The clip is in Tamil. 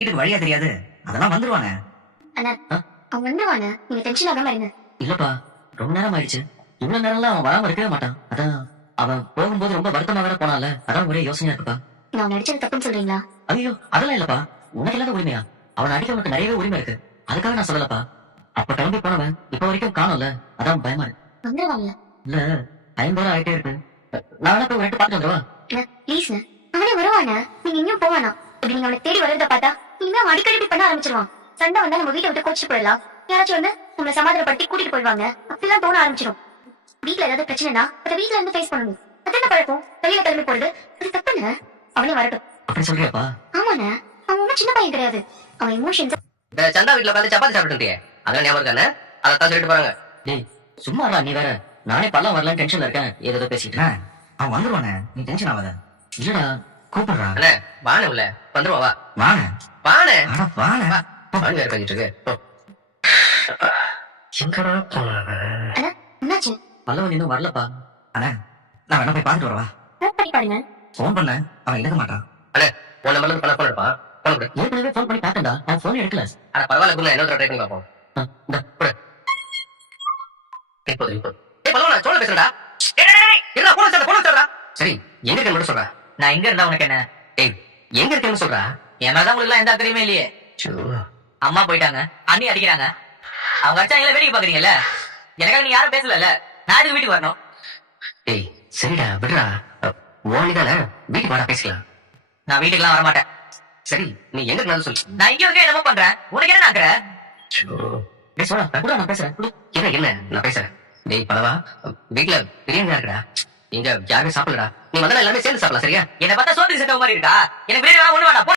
வீட்டுக்கு வழியா தெரியாது, அதெல்லாம் வந்துருவாங்க. அண்ணா அவங்க வந்துருவாங்க, நீங்க டென்ஷன் ஆகாம இருங்க. இல்லப்பா, ரொம்ப நேரம் ஆயிடுச்சு. இவ்வளவு நேரம்லாம் அவன் வராம இருக்கவே மாட்டான். அதான் அவன் போகும்போது ரொம்ப வருத்தமா வேற போனால, அதான் ஒரே யோசனையா இருக்குப்பா. நான் நடிச்சது தப்புன்னு சொல்றீங்களா? ஐயோ அதெல்லாம் இல்லப்பா, உனக்கு இல்லாத உரிமையா? அவன் அடிக்க உனக்கு நிறையவே உரிமை இருக்கு, அதுக்காக நான் சொல்லலப்பா. அப்ப கிளம்பி போனவன் இப்ப வரைக்கும் காணல, அதான் பயமா இருக்கு. வந்துருவாங்க. இல்ல டைம் வேற ஆயிட்டே இருக்கு, நான் வேணா போய் ஒரு ரெண்டு பாத்துட்டு வந்துருவா. ப்ளீஸ், அவனே வருவானா? நீங்க எங்கேயும் போவானா? இப்படி நீங்க அவனை தேடி வரத பார்த்தா நீங்க அவன் அடிக்கடி இப்படி பண்ண ஆரம்பிச்சிருவான். சண்டை வந்தா நம்ம வீட்டை விட்டு கோச்சிட்டு போயிடலாம், யாராச்சும் வந்து உங்களை சமாதானப்படுத்தி கூட்டிட்டு போயிடுவாங்க. அப்படிலாம் தோண ஆரம்பிச்சிடும். வீட்டுல ஏதாவது பிரச்சனைனா அதை வீட்டுல இருந்து ஃபேஸ் பண்ணணும். அது என்ன பழக்கம்? வெளியில கிளம்பி போறது அது தப்புன்னு. அவனே வரட்டும். அப்படி சொல்றியாப்பா? ஆமாண்ணே, அவன் ஒன்னும் சின்ன பையன் கிடையாது. அவன் எமோஷன்ஸ். இந்த சந்தா வீட்டுல உட்காந்து சப்பாத்தி சாப்பிட்டு அதெல்லாம் ஞாபகம் இருக்கானே, அதான் சொல்லிட்டு போறாங்க. டேய் சும்மா நீ வேற, நானே பல்லம் வரலான்னு டென்ஷன்ல இருக்கேன், ஏதோ பேசிட்டு. அண்ணா, அவன் வந்துருவானே, நீ டென்ஷன் ஆகாத. இல்லடா கூப்பிடுறா. அண்ணே வானே உள்ள வந்துருவா, வா வாங்க. வானே. அட வாங்க. வானி வேற பண்ணிட்டு இருக்கு. போ. எங்கடா போனாங்க? அண்ணா என்னாச்சு? பல்லவன் இன்னும் வரலப்பா. அண்ணா, நான் வேணா போய் பாத்துட்டு வரவா? ஃபோன் பண்ணி பாருங்க. போன் பண்ண அவன் எடுக்க மாட்டான். அண்ணே உன் நம்பர்ல இருந்து பண்ண போன் எடுப்பான், பண்ண கொடு. ஏற்கனவே போன் பண்ணி பார்த்தேன்டா, அவன் போன் எடுக்கல. அட பரவாயில்ல குரு, இன்னொரு ட்ரை பண்ணி பார்ப்போம். இந்தா. கொடு. இப்போது இப்போது ஏய் பல்லவனா சோழ பேசுறடா. என்ன போன் வச்சா போன் வச்சா? சரி எங்க இருக்கேன்னு மட்டும் சொல்றா. நான் எங்க இருந்தா உனக்கு என்ன? ஏய் எங்க இருக்கேன்னு சொல்றா. என்னதான் உங்களுக்கு எல்லாம் எந்த அக்கறையுமே இல்லையே. சோ அம்மா போயிட்டாங்க, அண்ணி அடிக்கிறாங்க, அவங்க அடிச்சாங்களே வேடிக்கை பாக்குறீங்கல்ல. எனக்காக நீ யாரும் பேசல, நான் எதுக்கு வீட்டுக்கு வரணும்? ஏய் சரிடா விடுறா, ஓனி தானே, வீட்டுக்கு வாடா பேசிக்கலாம். நான் வீட்டுக்குலாம் வர மாட்டேன். சரி நீ எங்க இருந்தாலும் சொல்லு. நான் இங்க இருக்க என்னமோ பண்றேன், உனக்கு என்ன ஆக்குற? டேய் சோழா, கூட நான் பேசுறேன். குடு. என்ன என்ன நான் பேசுறேன். டேய் பலவா, வீட்டுல பிரியாணி இருக்குடா, இங்க யாருமே சாப்பிடலடா, நீ வந்தா எல்லாமே சேர்ந்து சாப்பிடலாம் சரியா? என்ன பார்த்தா சோத்துக்கு செத்த மாதிரி இருக்கா? எனக்கு பிரியாணி ஒண்ணு வேண்டாம்.